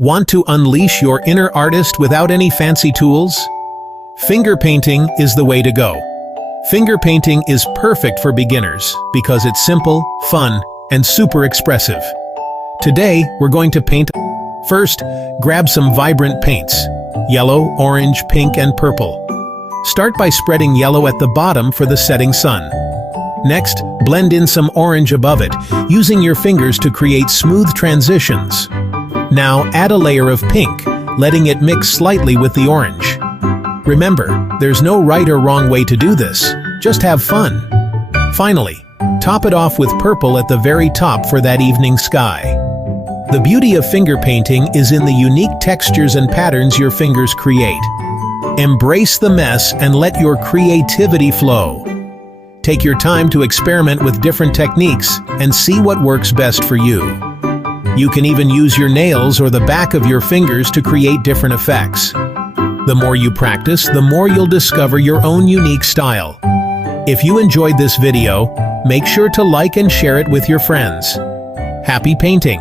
Want to unleash your inner artist without any fancy tools? Finger painting is the way to go. Finger painting is perfect for beginners because it's simple, fun, and super expressive. Today, we're going to paint. First, grab some vibrant paints: yellow, orange, pink, and purple. Start by spreading yellow at the bottom for the setting sun. Next, blend in some orange above it, using your fingers to create smooth transitions. Now add a layer of pink, letting it mix slightly with the orange. Remember, there's no right or wrong way to do this, just have fun. Finally, top it off with purple at the very top for that evening sky. The beauty of finger painting is in the unique textures and patterns your fingers create. Embrace the mess and let your creativity flow. Take your time to experiment with different techniques and see what works best for you. You can even use your nails or the back of your fingers to create different effects. The more you practice, the more you'll discover your own unique style. If you enjoyed this video, make sure to like and share it with your friends. Happy painting!